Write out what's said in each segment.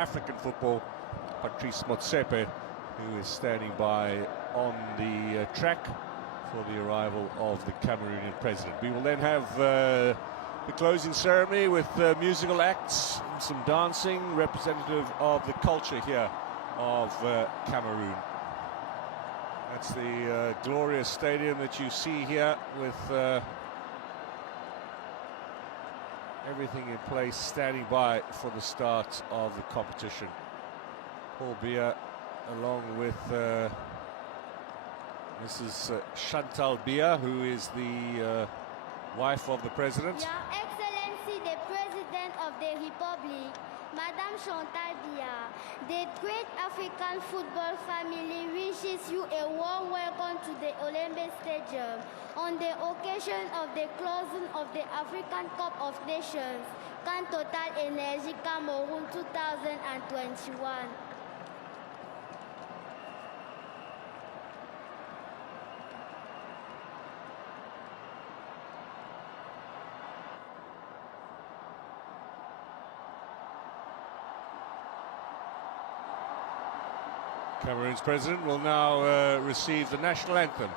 African football, Patrice Motsepe, who is standing by on the track for the arrival of the Cameroonian president. We will then have the closing ceremony with musical acts and some dancing, representative of the culture here of Cameroon. That's the glorious stadium that you see here with everything in place, standing by for the start of the competition. Paul Biya, along with Mrs. Chantal Biya, who is the wife of the president. Your Excellency, the President of the Republic, Madame Chantal Biya, the great African football family wishes you a warm welcome to the Olympic Stadium on the occasion of the closing of the African Cup of Nations, Can Total Energy Cameroon 2021. Cameroon's president will now receive the national anthem.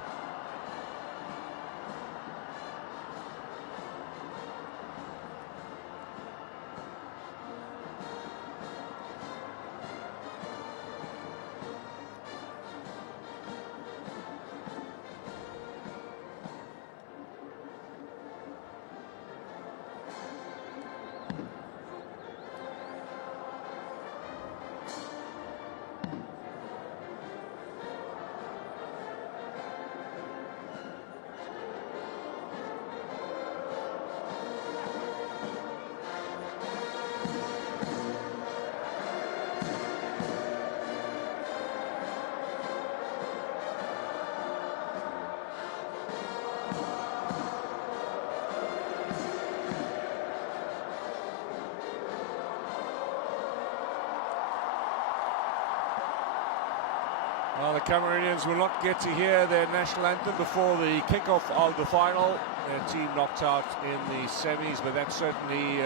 Well, the Cameroonians will not get to hear their national anthem before the kickoff of the final. Their team knocked out in the semis, but that certainly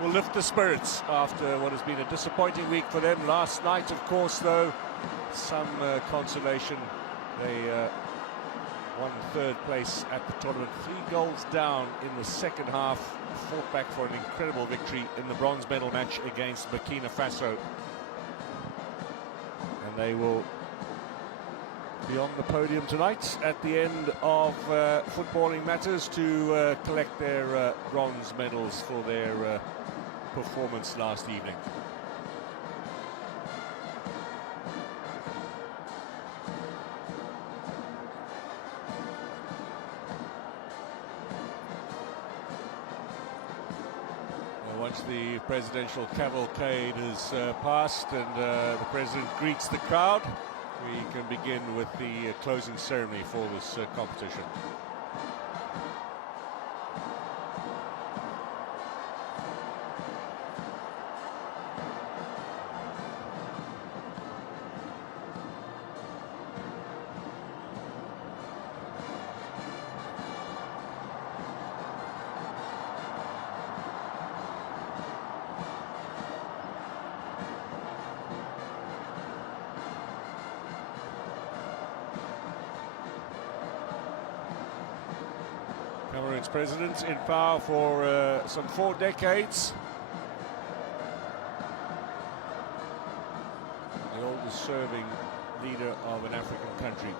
will lift the spirits after what has been a disappointing week for them. Last night, of course, though, some consolation. They won third place at the tournament. 3 goals down in the second half. Fought back for an incredible victory in the bronze medal match against Burkina Faso. And they will be on the podium tonight at the end of footballing matters to collect their bronze medals for their performance last evening. Once the presidential cavalcade has passed and the president greets the crowd, we can begin with the closing ceremony for this competition. Cameroon's president in power for some 4 decades. The oldest serving leader of an African country.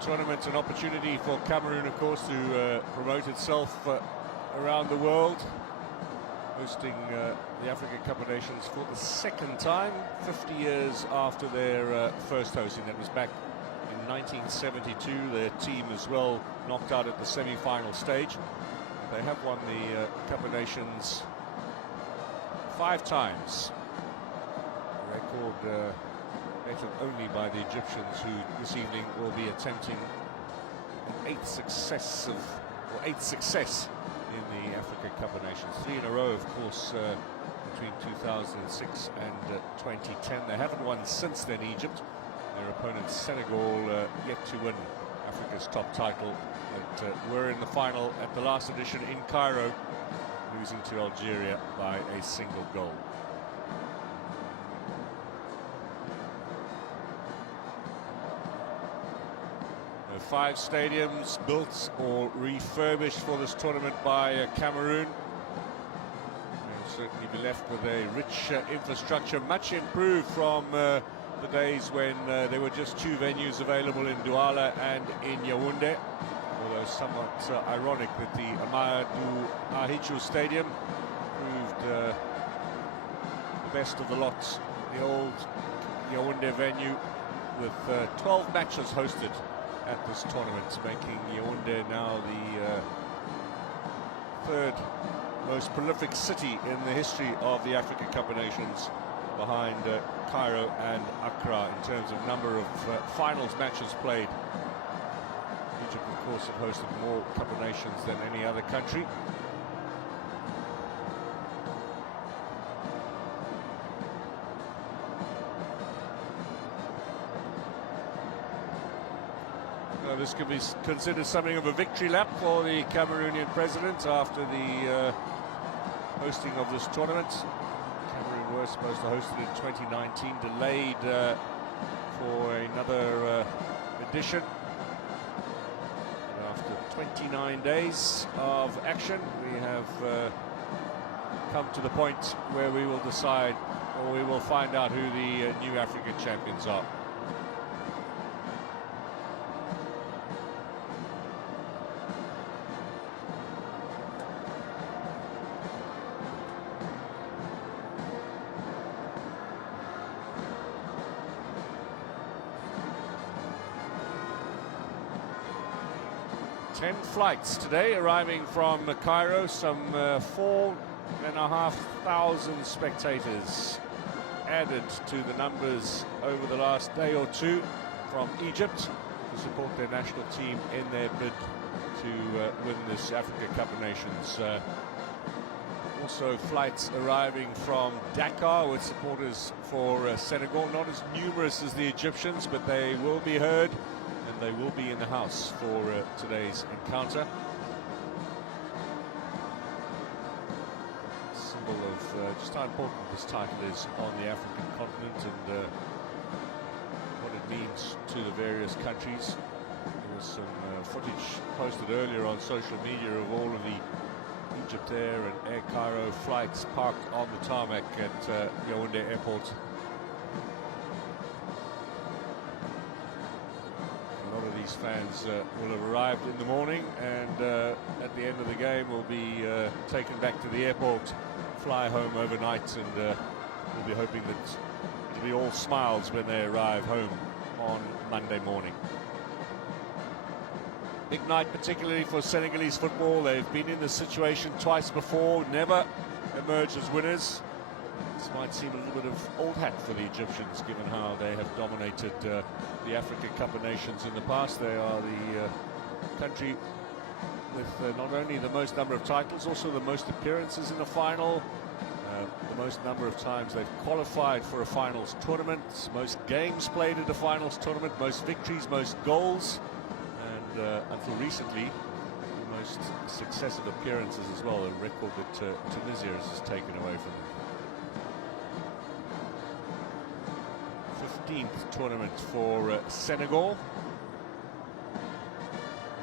tournament, an opportunity for Cameroon, of course, to promote itself around the world, hosting the African Cup of Nations for the second time, 50 years after their first hosting. That was back in 1972. Their team as well knocked out at the semi-final stage. They have won the Cup of Nations 5 times. A record better only by the Egyptians, who this evening will be attempting an 8th success in the Africa Cup of Nations. 3 in a row, of course, between 2006 and 2010. They haven't won since then, Egypt. Their opponent Senegal yet to win Africa's top title, but were in the final at the last edition in Cairo, losing to Algeria by a single goal. There are 5 stadiums built or refurbished for this tournament by Cameroon. They'll certainly be left with a rich infrastructure, much improved from the days when there were just 2 venues available in Douala and in Yaoundé. Although somewhat ironic that the Amadou Ahidjo Stadium proved the best of the lot. The old Yaoundé venue with 12 matches hosted at this tournament, making Yaoundé now the 3rd most prolific city in the history of the African Cup of Nations, behind Cairo and Accra in terms of number of finals matches played. Egypt, of course, have hosted more Cup of Nations than any other country. This could be considered something of a victory lap for the Cameroonian president after the hosting of this tournament. Cameroon were supposed to host it in 2019, delayed for another edition. And after 29 days of action, we have come to the point where we will decide, or we will find out, who the new African champions are. Ten flights today arriving from Cairo, some 4,500 spectators added to the numbers over the last day or two from Egypt to support their national team in their bid to win this Africa Cup of Nations. Also flights arriving from Dakar with supporters for Senegal, not as numerous as the Egyptians, but they will be heard. They will be in the house for today's encounter. Symbol of just how important this title is on the African continent and what it means to the various countries. There was some footage posted earlier on social media of all of the Egypt Air and Air Cairo flights parked on the tarmac at Yaoundé Airport. Fans will have arrived in the morning, and at the end of the game will be taken back to the airport, fly home overnight, and we'll be hoping that it'll be all smiles when they arrive home on Monday morning. Big night, particularly for Senegalese football. They've been in this situation twice before, never emerged as winners. This might seem a little bit of old hat for the Egyptians, given how they have dominated the Africa Cup of Nations in the past. They are the country with not only the most number of titles, also the most appearances in the final, the most number of times they've qualified for a finals tournament, most games played at a finals tournament, most victories, most goals, and until recently, the most successive appearances as well, a record that Tunisia has taken away from them. 15th tournament for Senegal.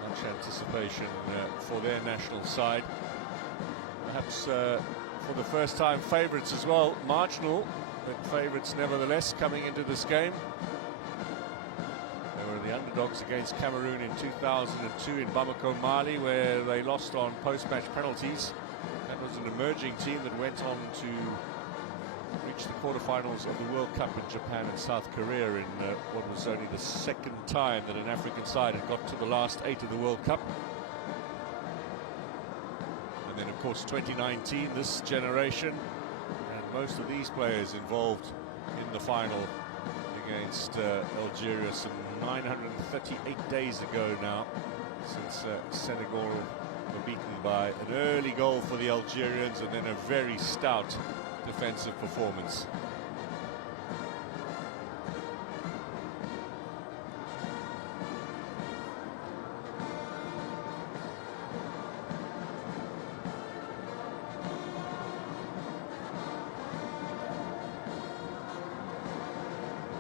Much anticipation for their national side. Perhaps for the first time favourites as well, marginal, but favourites nevertheless coming into this game. They were the the underdogs against Cameroon in 2002 in Bamako, Mali, where they lost on post-match penalties. That was an emerging team that went on to reach the quarterfinals of the World Cup in Japan and South Korea in what was only the second time that an African side had got to the last 8 of the World Cup. And then, of course, 2019, this generation, and most of these players involved in the final against Algeria some 938 days ago now, since Senegal were beaten by an early goal for the Algerians and then a very stout defensive performance.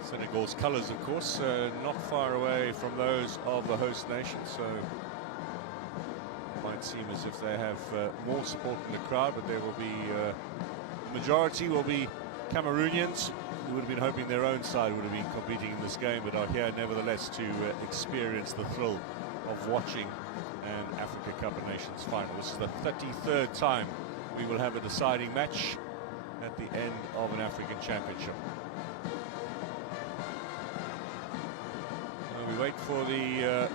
Senegal's colours, of course, not far away from those of the host nation, so it might seem as if they have more support in the crowd, but there will be the majority will be Cameroonians who would have been hoping their own side would have been competing in this game, but are here nevertheless to experience the thrill of watching an Africa Cup of Nations final. This is the 33rd time we will have a deciding match at the end of an African Championship. We wait for the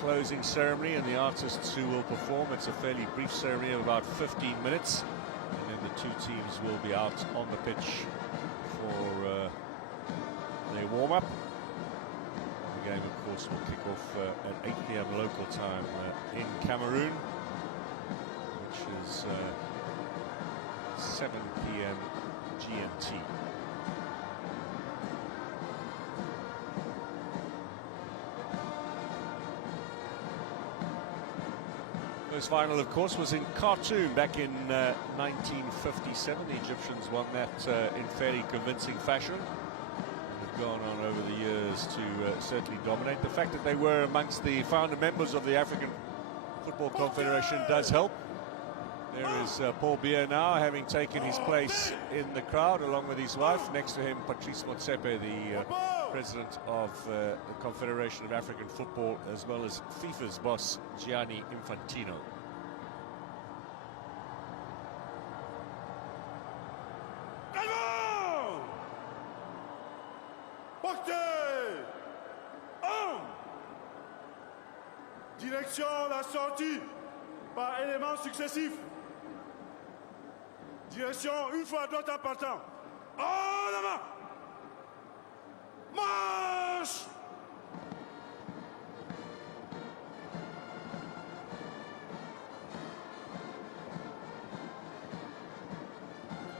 closing ceremony and the artists who will perform. It's a fairly brief ceremony of about 15 minutes, and then the two teams will be out on the pitch for their warm-up. The game, of course, will kick off at 8 p.m. local time in Cameroon, which is 7 p.m. GMT. First final, of course, was in Khartoum back in 1957. The Egyptians won that in fairly convincing fashion. They've gone on over the years to certainly dominate. The fact that they were amongst the founder members of the African Football Confederation does help. There is Paul Biya now, having taken his place in the crowd along with his wife. Next to him, Patrice Motsepe, the president of the Confederation of African Football, as well as FIFA's boss, Gianni Infantino. Direction la sortie par éléments successifs. Direction une fois droite en partant. En avant. Marche.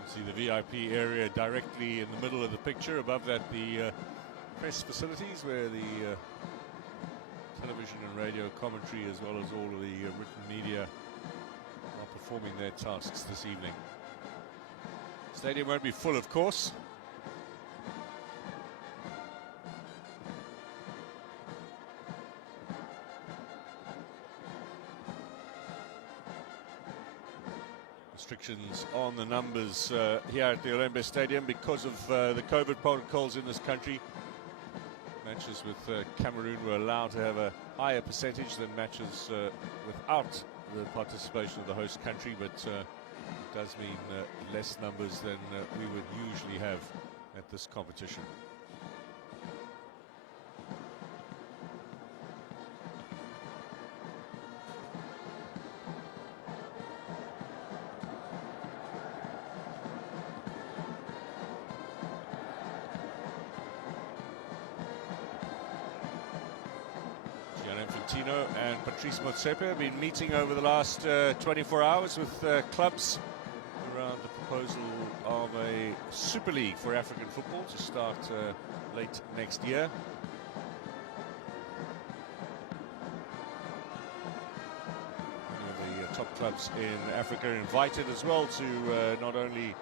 See the VIP area directly in the middle of the picture. Above that, the press facilities where the television and radio commentary, as well as all of the written media, are performing their tasks this evening. Stadium won't be full, of course. Restrictions on the numbers here at the Olembe Stadium because of the COVID protocols in this country. Matches with Cameroon were allowed to have a higher percentage than matches without the participation of the host country, but it does mean less numbers than we would usually have at this competition. Infantino and Patrice Motsepe have been meeting over the last 24 hours with clubs around the proposal of a Super League for African football to start late next year. The top clubs in Africa are invited as well to not only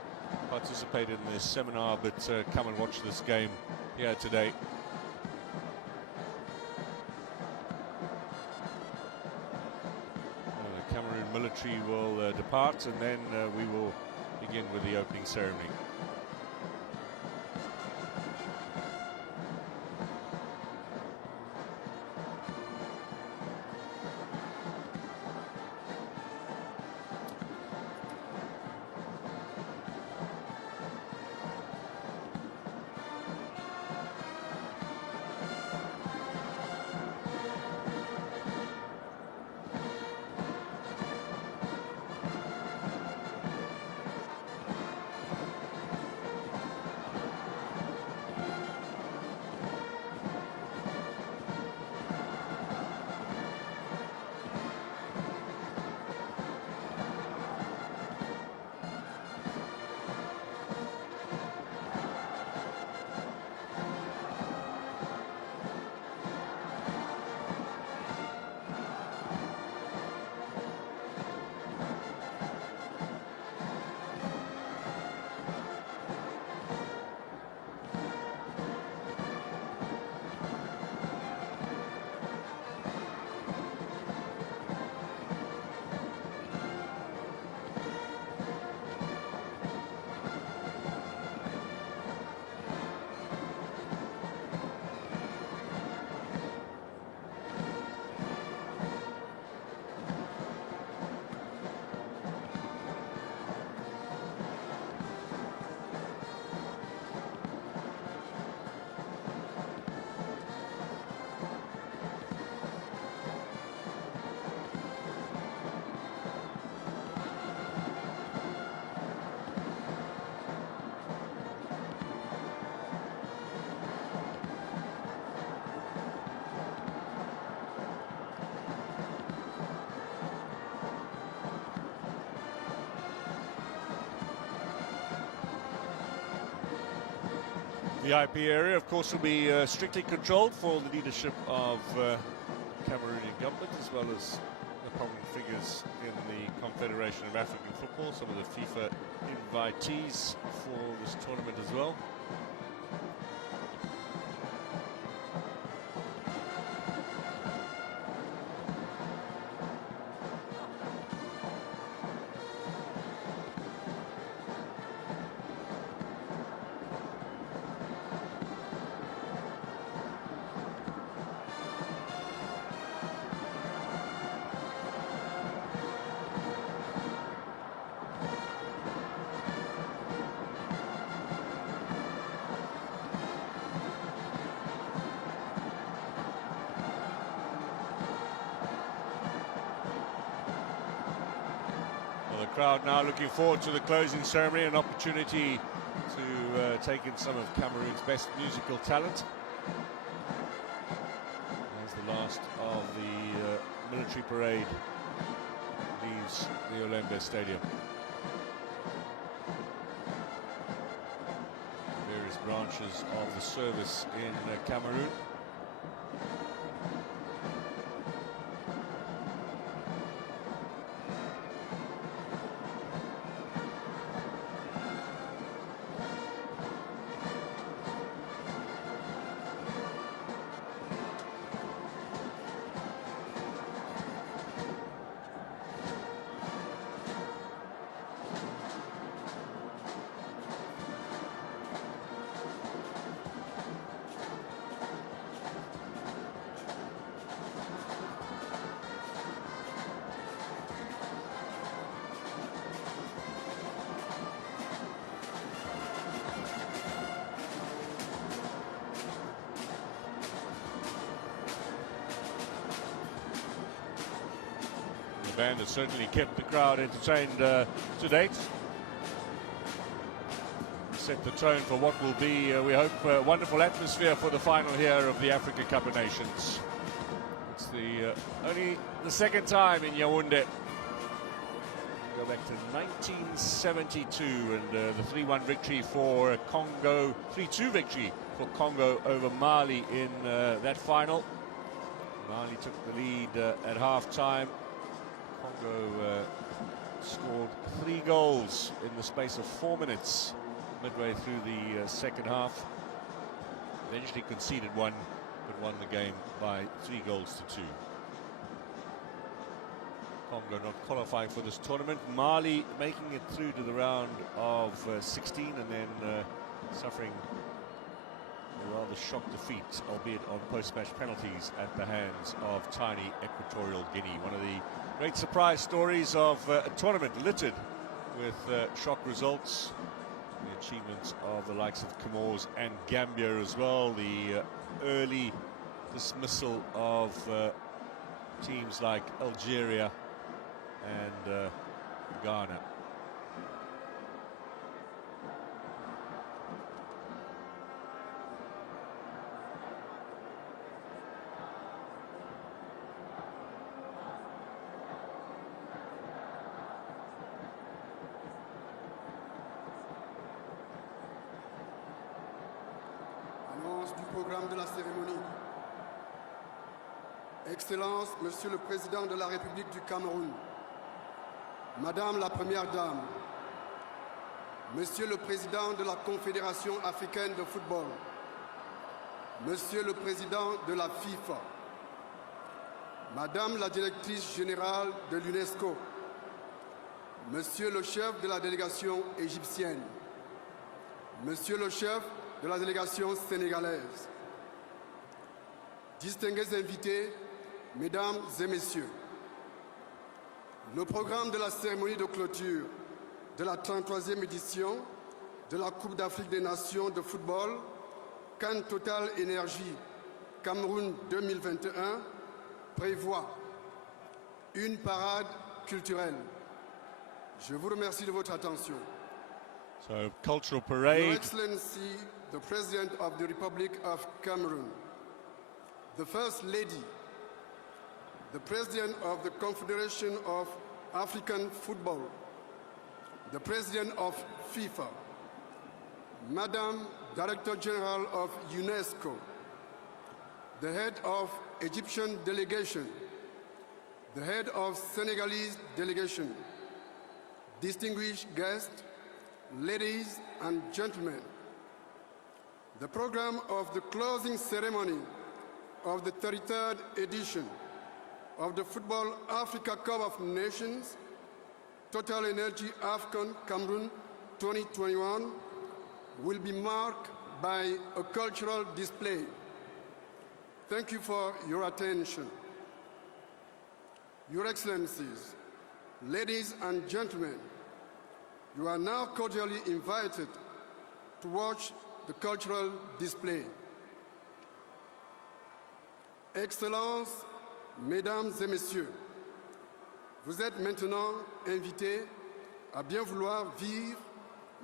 participate in this seminar, but come and watch this game here today. Cameroon military will depart, and then we will begin with the opening ceremony. VIP area, of course, will be strictly controlled for the leadership of Cameroonian government, as well as the prominent figures in the Confederation of African Football, some of the FIFA invitees for this tournament as well. Crowd now looking forward to the closing ceremony, an opportunity to take in some of Cameroon's best musical talent. As the last of the military parade leaves the Olembe Stadium. Various branches of the service in Cameroon. The band has certainly kept the crowd entertained to date. Set the tone for what will be, we hope, a wonderful atmosphere for the final here of the Africa Cup of Nations. It's the only the second time in Yaoundé. Go back to 1972 and the 3-1 victory for Congo, 3-2 victory for Congo over Mali in that final. Mali took the lead at half-time. Congo scored 3 goals in the space of 4 minutes midway through the second half. Eventually conceded 1, but won the game by 3 goals to 2. Congo not qualifying for this tournament. Mali making it through to the round of 16 and then suffering a rather shock defeat, albeit on post-match penalties at the hands of tiny Equatorial Guinea. One of the great surprise stories of a tournament littered with shock results. The achievements of the likes of Comores and Gambia as well. The early dismissal of teams like Algeria and Ghana. Du programme de la cérémonie. Excellences, Monsieur le Président de la République du Cameroun, Madame la Première Dame, Monsieur le Président de la Confédération africaine de football, Monsieur le Président de la FIFA, Madame la Directrice générale de l'UNESCO, Monsieur le chef de la délégation égyptienne, Monsieur le chef de la délégation sénégalaise, distingués invités, Mesdames et Messieurs, le programme de la cérémonie de clôture de la 33e édition de la Coupe d'Afrique des Nations de football, CAN Total Énergie Cameroun 2021, prévoit une parade culturelle. Je vous remercie de votre attention. So, cultural parade. Your Excellency, the President of the Republic of Cameroon, the First Lady, the President of the Confederation of African Football, the President of FIFA, Madame Director General of UNESCO, the head of Egyptian delegation, the head of Senegalese delegation, distinguished guests, ladies and gentlemen. The program of the closing ceremony of the 33rd edition of the Football Africa Cup of Nations, Total Energy AFCON Cameroon 2021 will be marked by a cultural display. Thank you for your attention. Your Excellencies, ladies and gentlemen, you are now cordially invited to watch the cultural display. Excellences, Mesdames et Messieurs, vous êtes maintenant invités à bien vouloir vivre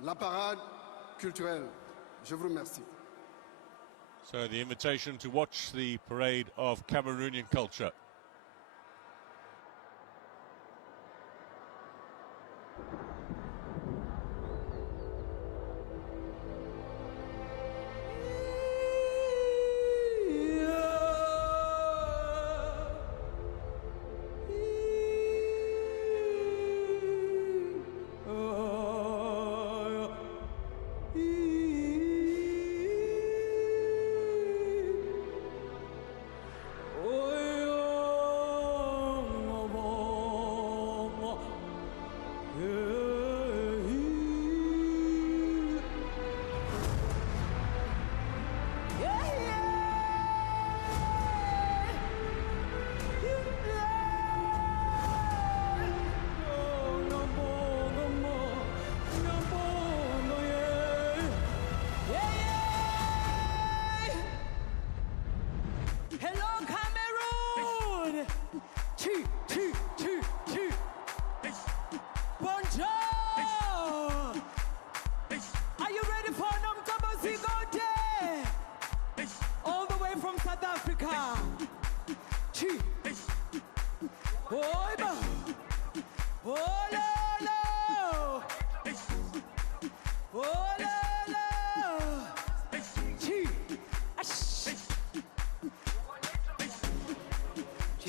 la parade culturelle. Je vous remercie. So the invitation to watch the parade of Cameroonian culture.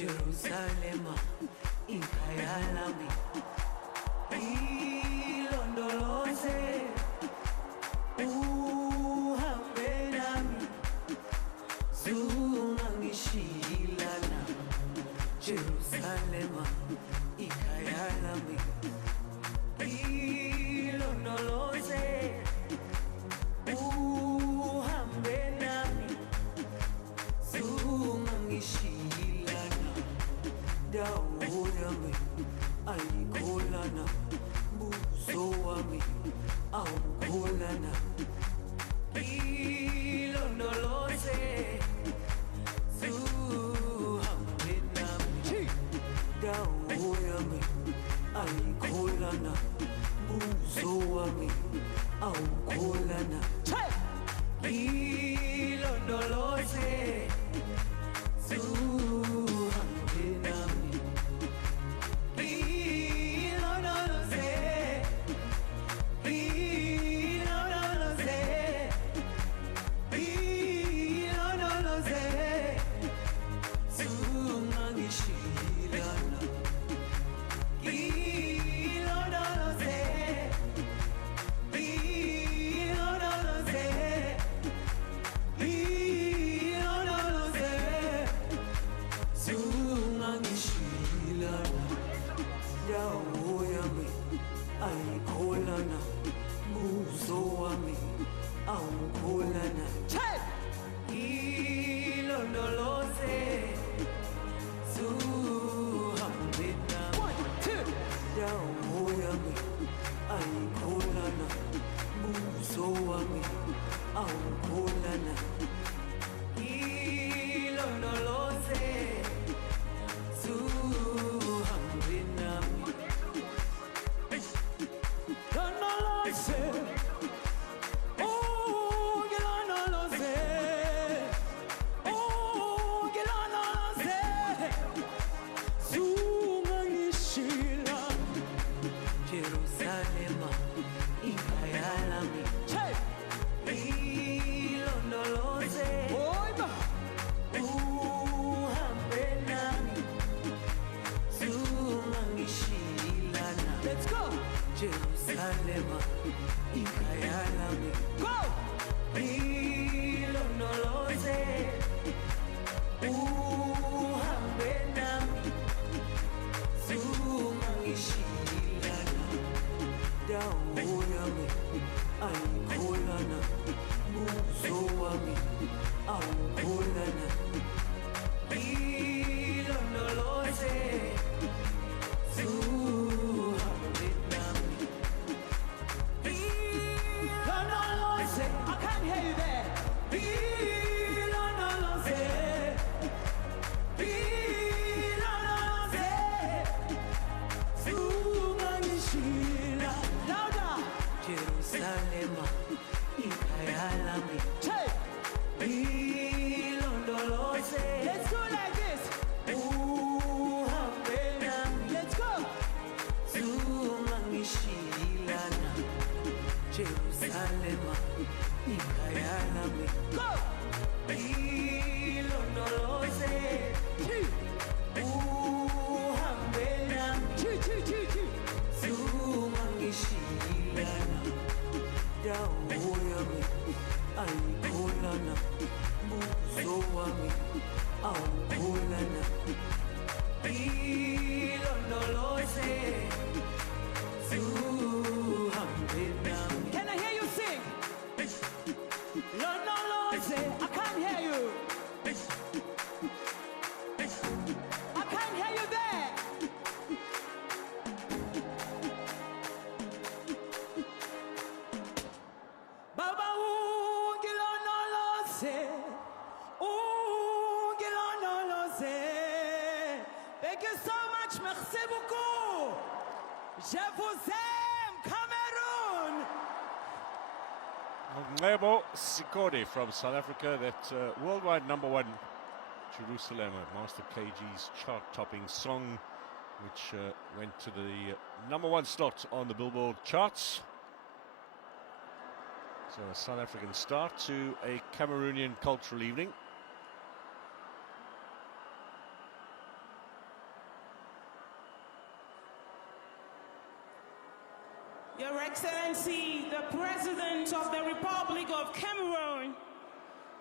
Jerusalem, ikayalami, ilondoloze, uhambe nami, zungangishilana. Jerusalem, ikayalami, ilondoloze, uhambe nami, zungangishilana. Dawo yami ayikholana, buso wami awukholana. Ilondoloze, zuhambe nami. Dawo yami ayikholana, buso wami awukholana. Ilondoloze, Jerusalem, ikayalami, Jerusalema ikhaya lami go ilondoloze uhambe nami zungangishilana dawo yami ayikholana buso wami awukholana ilondoloze zuhambe nami ilondoloze I can't hear you there ilondoloze ilondoloze zungangishila louder Jerusalema ikhaya lami ilondoloze let's go like this uhambe nami let's go zungangishilana Jerusalema ikhaya lami go ilondoloze uhambe nami zungangishilana dawo yami ayikholana buso wami awukholana ilondoloze zuhambe nami Can I hear you sing? Londoloze I can't hear you I can't hear you there Baba ungilondoloze ungilondoloze Thank you so much merci beaucoup Je vous aime Cameroon Ngebo Sikode from South Africa, that worldwide #1 Jerusalem, Master KG's chart-topping song, which went to the #1 slot on the Billboard charts. So a South African start to a Cameroonian cultural evening. Your Excellency, the President of the Republic of Cameroon,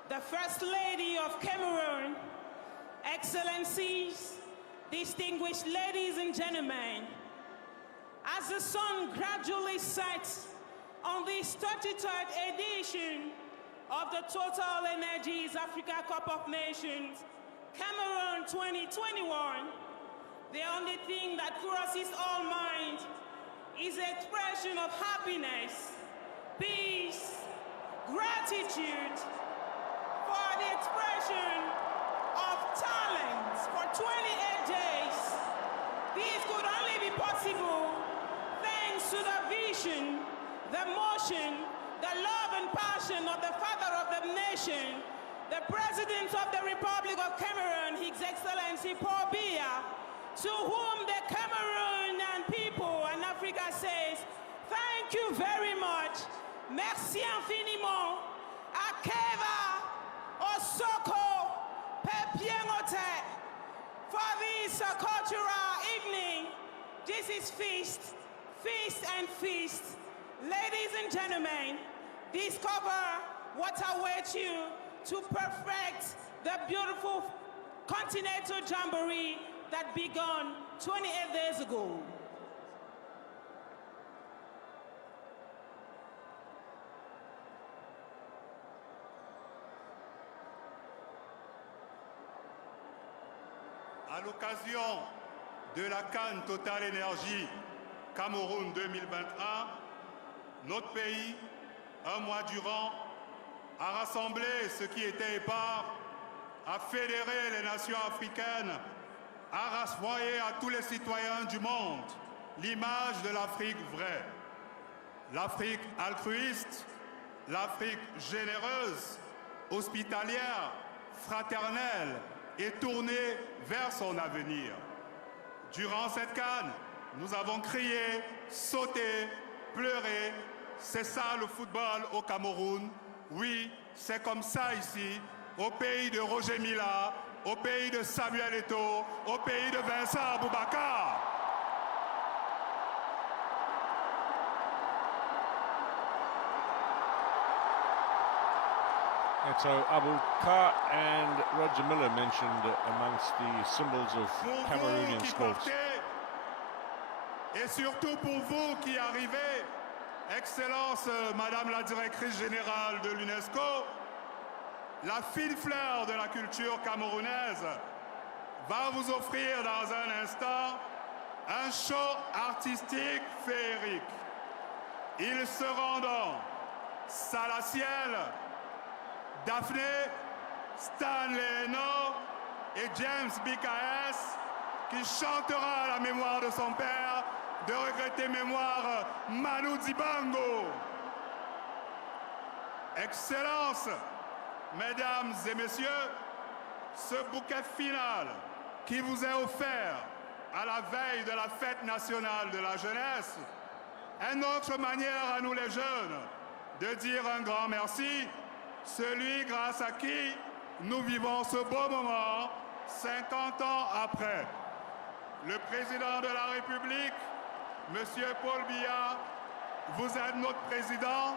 the First Lady of Cameroon, Excellencies, distinguished ladies and gentlemen, as the sun gradually sets on this 33rd edition of the Total Energies Africa Cup of Nations, Cameroon 2021, the only thing that crosses all minds is the expression of happiness, peace, gratitude for the expression of talents for 28 days. This could only be possible thanks to the vision, the motion, the love and passion of the father of the nation, the President of the Republic of Cameroon, His Excellency Paul Biya, to whom the Cameroonian people and Africa says, thank you very much, merci infiniment, Akeva, Osoko, Pepiengote, for this cultural evening. This is feast, feast and feast. Ladies and gentlemen, discover what awaits you to perfect the beautiful continental jamboree that began 28 days ago. À l'occasion de la CAN Total Énergie Cameroun 2021, notre pays, un mois durant, a rassemblé ce qui était épars, a fédéré les nations africaines, a rassemblé à tous les citoyens du monde l'image de l'Afrique vraie. L'Afrique altruiste, l'Afrique généreuse, hospitalière, fraternelle et tournée vers son avenir. Durant cette CAN, nous avons crié, sauté, pleuré. C'est ça le football au Cameroun. Oui, c'est comme ça ici, au pays de Roger Mila, au pays de Samuel Eto'o, au pays de Vincent Aboubakar. And so Abu Bakr and Roger Miller mentioned amongst the symbols of Pour vous Cameroonian qui sports. partez, et surtout pour vous qui arrivez, Excellence Madame la Directrice Générale de l'UNESCO, la fine fleur de la culture camerounaise va vous offrir dans un instant un show artistique féerique. Ils seront donc Salaciel, Daphné, Stanley Eno et James BKS qui chantera à la mémoire de son père, de regretter mémoire Manu Dibango. Excellences, Mesdames et Messieurs, ce bouquet final qui vous est offert à la veille de la fête nationale de la jeunesse est notre manière à nous les jeunes de dire un grand merci, celui grâce à qui nous vivons ce beau moment 50 ans après. Le président de la République, Monsieur Paul Biya, vous êtes notre président,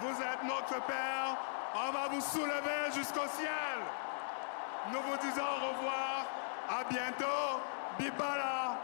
vous êtes notre père, on va vous soulever jusqu'au ciel. Nous vous disons au revoir, à bientôt, Bibala.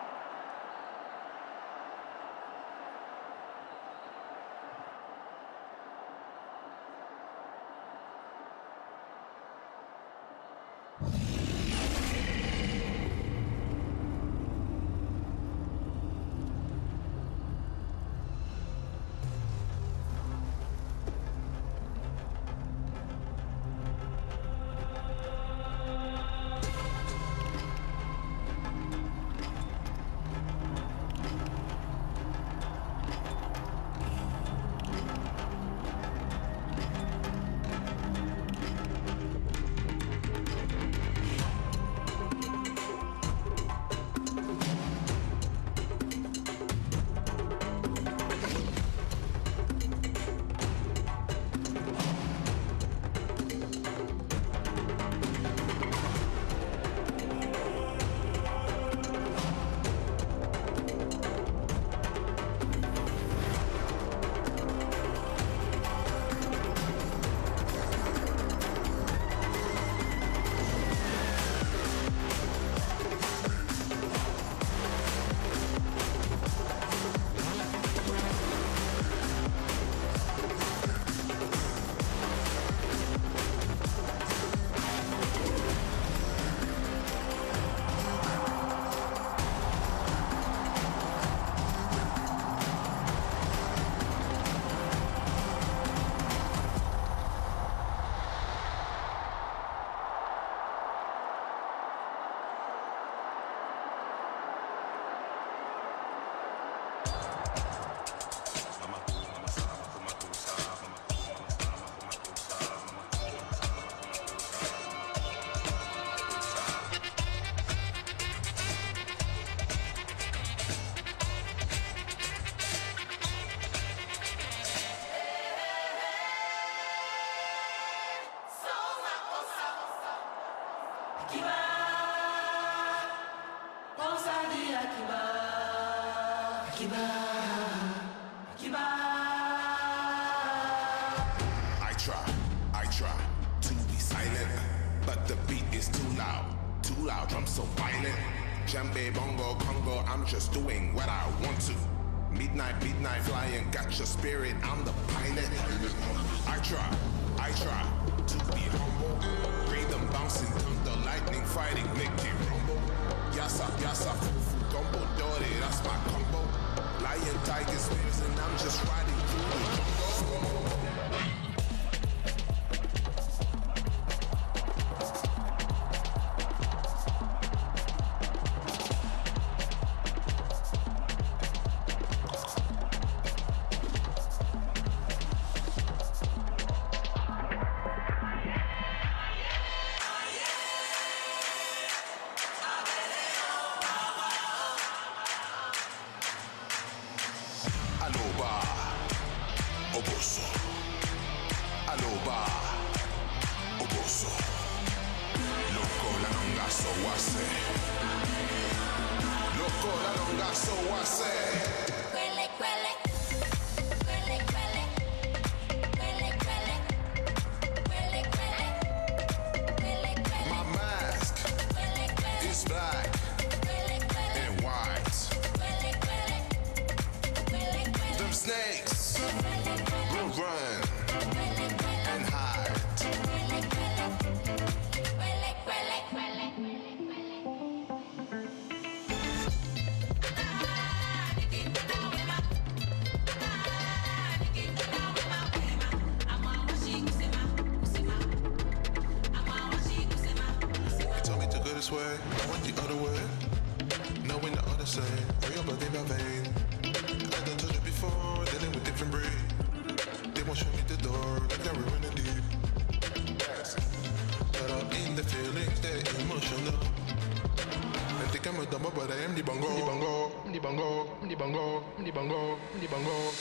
I try to be silent, but the beat is too loud, drum so violent. Djembe, bongo, Congo, I'm just doing what I want to. Midnight, flying, got your spirit, I'm the pilot. I try to be humble. Rhythm bouncing, thunder, lightning, fighting, make it rumble. Yassa, fufu, gumbo, dirty, that's my combo. Lion, tigers, bears, and I'm just riding through the jungle. Aloba, Oboso. Aloba, Oboso. Loco la longa so wase. Loco la longa so wase. Quelle, quelle. Quelle, quelle. Quelle, quelle. Quelle, quelle. this way, I went the other way. Knowing the other side, for your blood in my vein. I done told you before, dealing with different breed. They won't show me the door, like they're ruining deep. But I'm in the feelings, they're emotional. I think I'm a dumber, but I am the bongo. The bongo, the bongo, the bongo, the bongo, the bongo.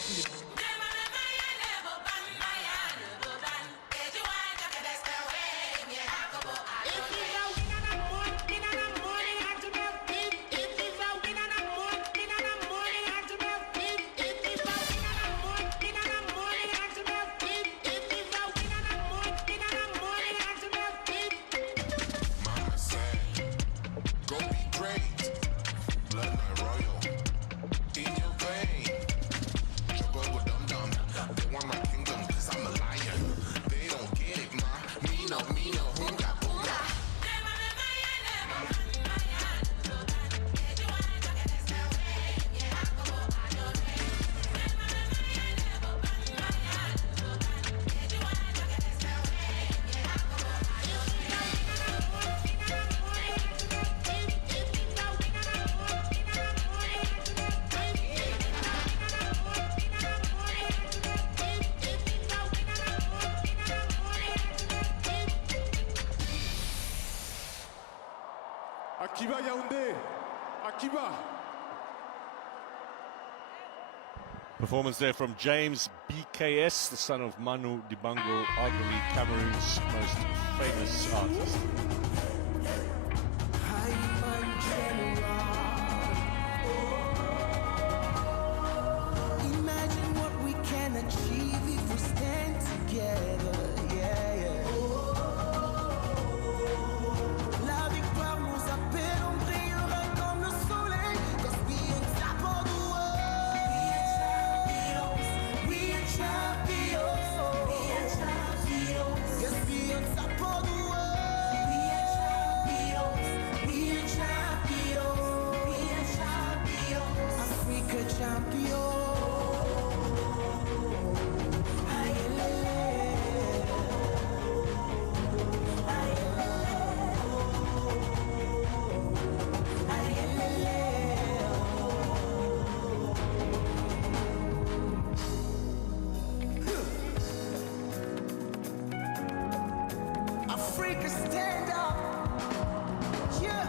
Akiba Yaoundé, Akiba. Performance there from James BKS, the son of Manu Dibango, arguably Cameroon's most famous artist. Imagine what we can achieve if we stand together. Yeah, yeah. La victoire nous appelle, on brillera comme le soleil. 'Cause we on top of the world. We are champions. We are champions. Yes, we on top of the world. We are champions. We are champions. We are champions. Africa champions. Africa, stand up. Yeah.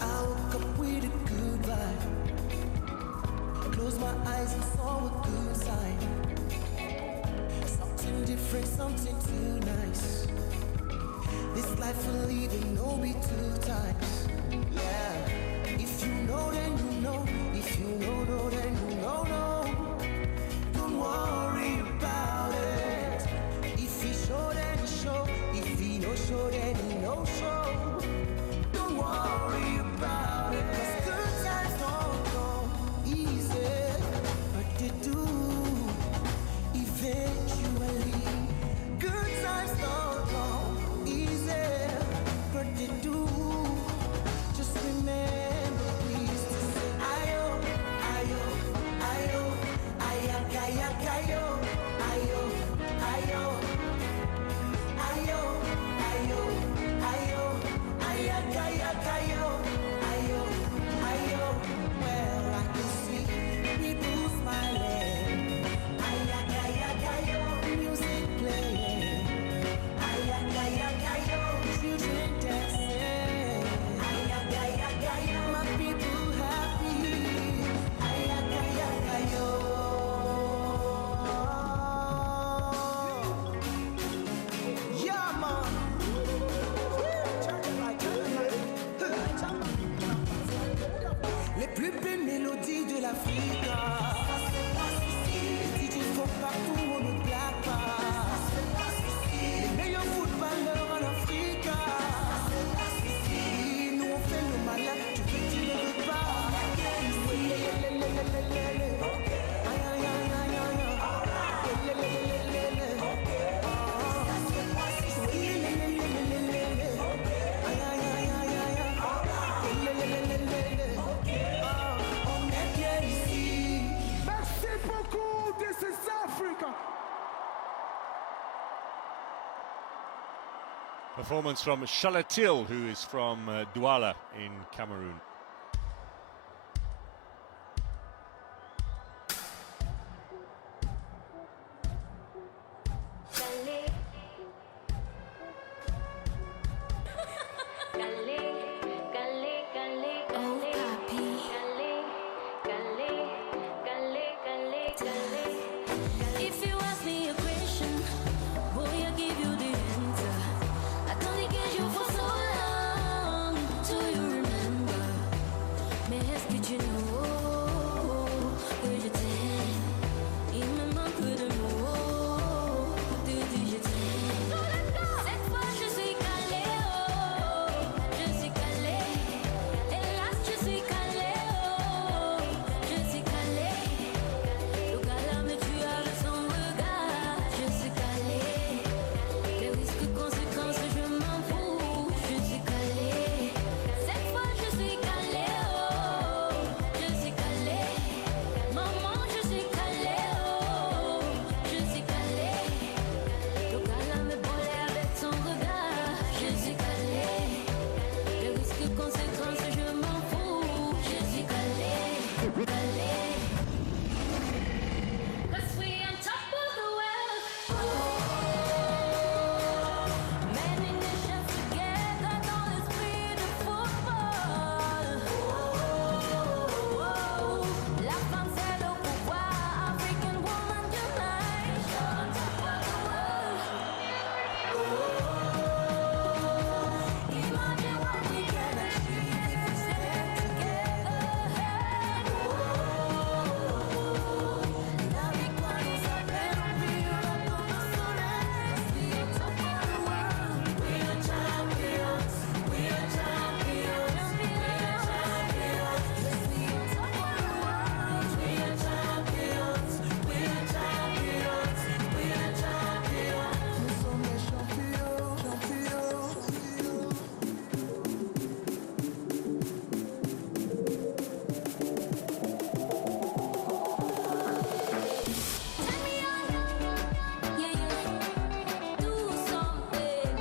I woke up with a good vibe. Close my eyes and saw a good sign. Something different, something too nice. This life we're living, no be two times. Yeah. If you know, then you know. If you know, then you know. Don't worry about it. If he show, then he show. If he no show, then he no show. Don't worry about it. 'Cause good times don't come easy, but they do eventually. Good times don't come easy, but they do. Just remember. Performance from Shalatil, who is from Douala in Cameroon. If you ask me a question, boy, I give you the answer. I don't get you for so long. Do you remember? Mais est-ce que tu know que je t'aime? Il me manque de mots pour te dire je t'aime. Cette fois je suis calée, oh, je suis calée. Hélas, je suis calée, oh, je suis calée. Le gars me tue avec son regard, je suis calée. Les risques, conséquences, je m'en fous, je suis calée. Cette fois je suis calée, oh, je suis calée. Maman, je suis calée, oh, je suis calée. Le gars me brûle avec son regard, je suis calée. Les risques, conséquences, je m'en fous, je suis calée. Calée. 'Cause we on top of the world. Men in nations together dans l'esprit de football. La femme c'est le pouvoir. African woman unite. On top of the world. Imagine what we can achieve if we stand together. La victoire nous appelle, we are on the soleil. We on top of the world. We are champions. We are champions. We are champions. We on top of the world. We are champions. We are champions. We are champions. Nous sommes les champions, champions. Yeah, yeah. Do something.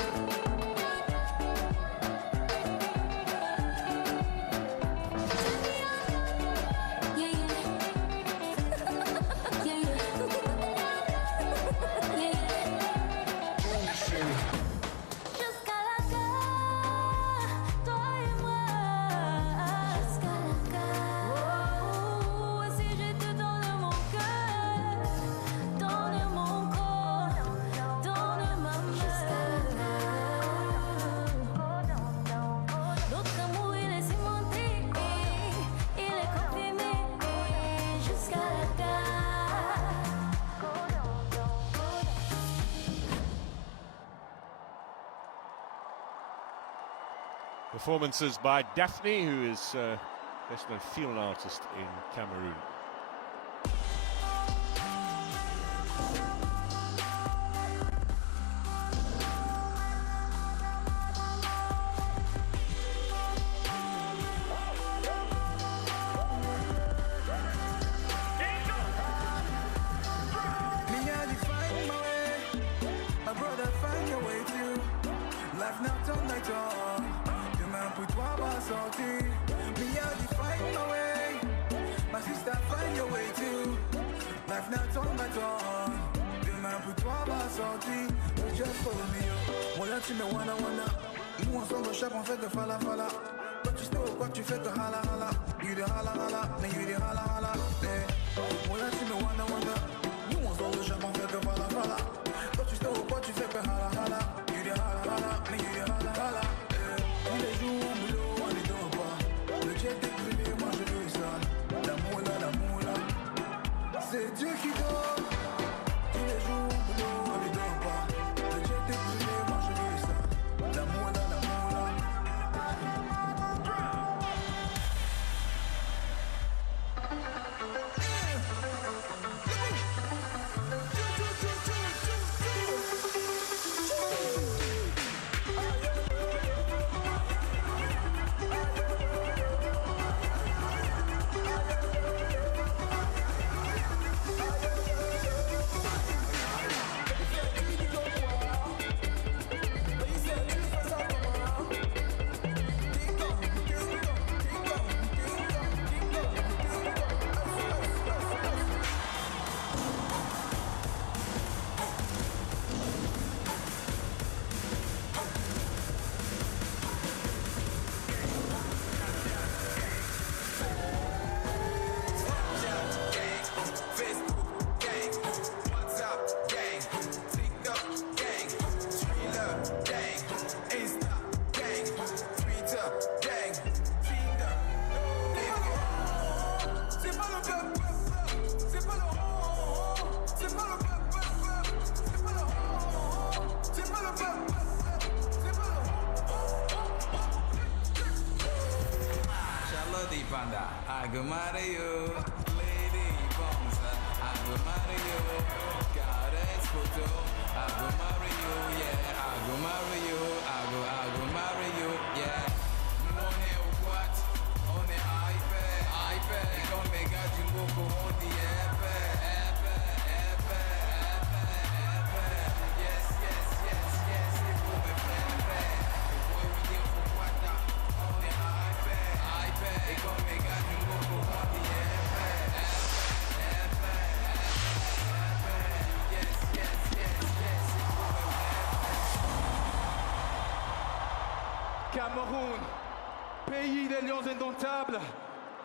Yeah, yeah. Yeah, yeah. Yeah, yeah. Jusqu'à la gare, toi et moi. Jusqu'à la gare. Oh, et si je te donne mon cœur, donne mon corps, donne ma main. Jusqu'à la gare. Notre amour il est cimenté, il est confirmé. Jusqu'à la gare. Performances by Daphne, who is best known field artist in Cameroon. Me and you find my way. My brother find your way too. Life not on night on. Demain pour toi va sortir. Me and you find my way. My sister find your way too. Life not on night on. Demain pour toi va sortir. So just follow me yo. Voilà tu me wanna. Nous ensemble chaque on fait que fala. Toi tu sais quoi tu fais que hala. You the hala, mais you the hala. Voilà tu me wanna. Nous ensemble chaque on fait que fala. Toi tu sais quoi tu fais que hala. You the hala, mais you the hala. Tous les jours au boulot on est dans pas. Le jet est privé, moi je veux ça. L'amour là. C'est Dieu qui donne. Tous les jours au boulot on est dans pas. Le jet est privé, moi je veux ça. L'amour là. le peuple, c'est pas le c'est pas le peuple, c'est pas le c'est pas le peuple, c'est pas le Charlotte Panda, Agu Mario, Lady Bonza, Agu Mario, Goddess Photo, Agu Mario, yeah, Agu Mario, Agu Mario, yeah. On est au quad, on est hyper, et comme les gars du Boko, on dit yes, c'est pour mes frères, et boy, we give for what now, on est hyper, et comme les gars du Boko, on dit yes, c'est pour mes frères. Cameroun, pays des lions indomptables.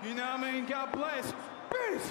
You know what I mean? God bless. Peace.